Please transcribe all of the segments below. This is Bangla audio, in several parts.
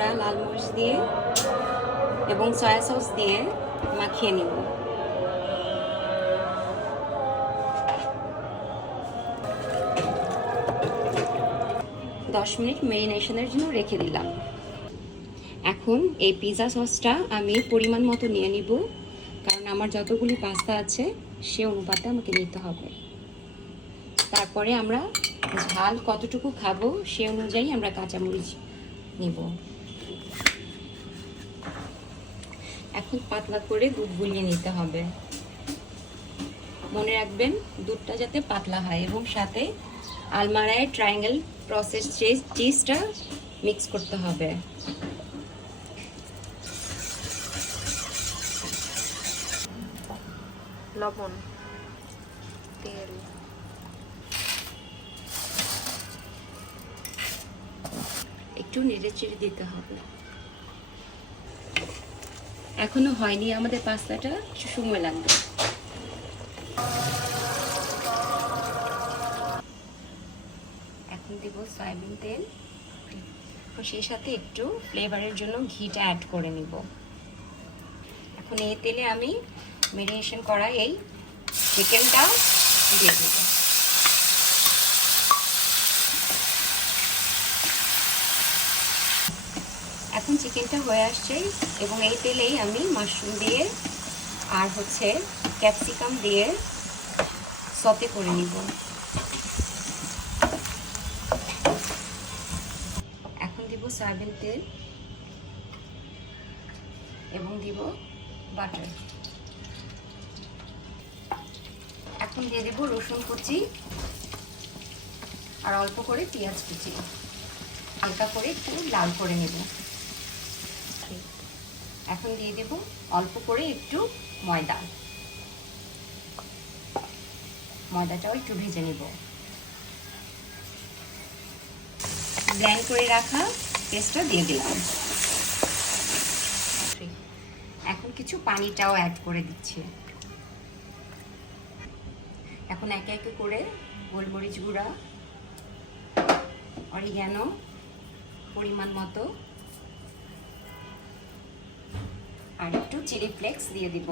গুঁড়া, লাল মরিচ দিয়ে এবং সয়া সস দিয়ে মাখিয়ে নিব। দশ মিনিট ম্যারিনেশনের জন্য রেখে দিলাম। এখন এই পিৎজা সসটা আমি পরিমাণ মতো নিয়ে নিব, কারণ আমার যতগুলি পাস্তা আছে সে অনুপাতে আমাকে নিতে হবে। তারপরে আমরা ঝাল কতটুকু খাবো সে অনুযায়ী আমরা কাঁচামরিচ নিব। এখন পাতলা করে দুধ গুলিয়ে নিতে হবে। মনে রাখবেন দুধটা যাতে পাতলা হয়, এবং সাথে আলমারায় ট্রায়াঙ্গেল প্রসেস চিজটা মিক্স করতে হবে। লবণ, তেল, একটু নেড়ে চেড়ে দিতে হবে। এখনো হয়নি আমাদের পাস্তাটা, কিছু সময় লাগবে। এখন দিব সয়াবিন তেল, সেই সাথে একটু ফ্লেভারের জন্য ঘিটা অ্যাড করে নিব। এখন এই তেলে আমি ম্যারিনেশন করা এই চিকেনটা দিয়ে দেব। এখন চিকেনটা হয়ে আসছে, এবং এই তেলেই আমি মাশরুম দিয়ে আর ক্যাপসিকাম দিয়ে সতে করে নিব। এখন দিব সয়াবিন তেল এবং দিব বাটার। এখন দিয়ে দেব রসুন কুচি আর অল্প করে পেঁয়াজ কুচি, হালকা করে একটু লাল করে নেব। এখন দিয়ে দেব অল্প করে একটু ময়দাটাও একটু ভেজে নেব। ব্লেন্ড করে রাখা পেস্টটা দিয়ে দিলাম। এখন কিছু পানিটাও অ্যাড করে দিচ্ছি। এখন একে একে করে গোলমরিচ গুঁড়া, অরিগ্যানো পরিমাণ মতো আর একটু চিলি ফ্লেক্স দিয়ে দিব।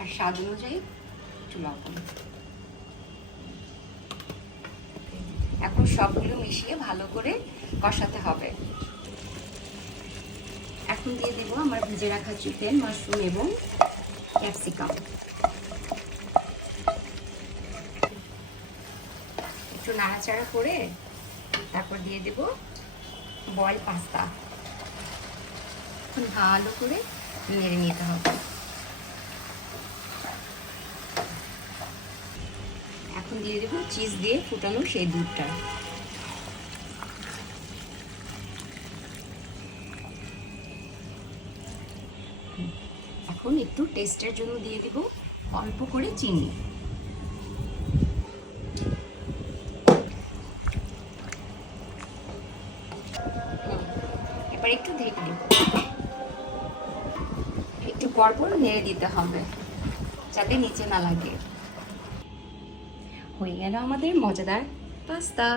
আর স্বাদ অনুযায়ী একটু লবণ। এখন সবগুলো মিশিয়ে ভালো করে কষাতে হবে। এখন দিয়ে দেব আমার ভেজে রাখা চিকেন, মাশরুম এবং ক্যাপসিকাম। একটু নাড়াচাড়া করে তারপর দিয়ে দেব বয়েল পাস্তা। এখন ভালো করে নেড়ে নিতে হবে। এখন দিয়ে দেব চিজ দিয়ে ফুটানো সেই দুধটা। এখন একটু টেস্টের জন্য দিয়ে দিব অল্প করে চিনি। এবার একটু ঢেকে দেব। একটু পরপর নেড়ে দিতে হবে যাতে নিচে না লাগে। হয়ে গেল আমাদের মজাদার পাস্তা।